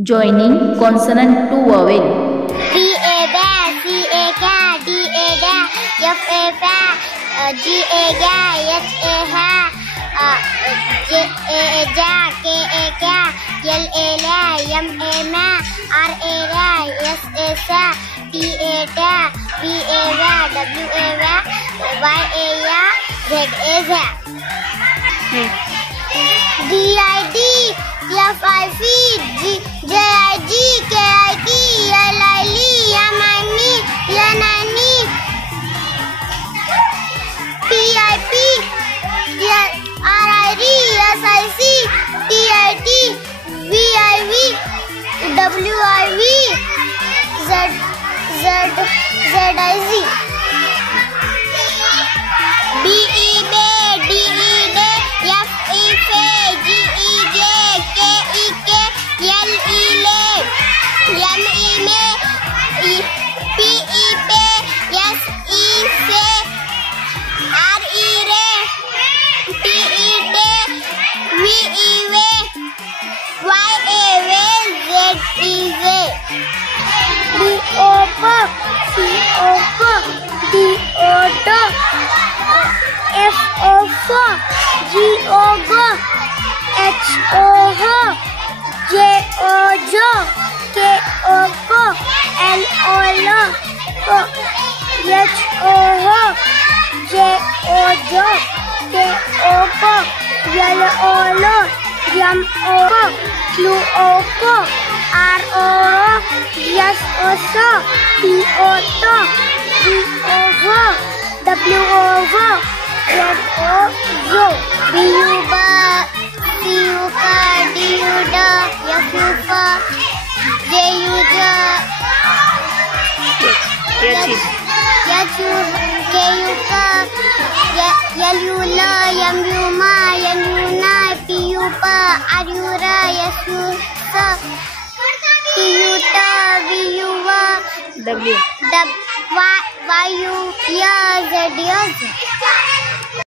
Joining consonant to vowel. B A bear, C A cat, D A dare, F A fair, G A guy, H A hair, J A jack, K A cat, L A lay, M A man, R A ray, S A sa, T A tear, V A wear, W A wear, Y A ya, Z A zap. D I D, F I feed, J I G, K I K, L I L, M I me, N I need, P I P, R I D, S I C, T I T, V I V, W I V, Z I Z. B E B, D E D, F E F, G E J, K E K, L E L, M E M, P E P, S E S, R E R, T E T, V E V, Y A V, Z E Z. D O P, C O P, D O D, F O F, G O G, H O H, J O J, K O K, L O L, H O H, J O J, K O K, L O L, M O K, Q O K, R O O, S O S, T O T, V O V, W O V, Z O Z. B U B, C U K, D U D, F U F, J U J, H U K U K, L U L, M U M, N U N, P U P, R U R, S U S, T U T, V U V, W. Y U Z.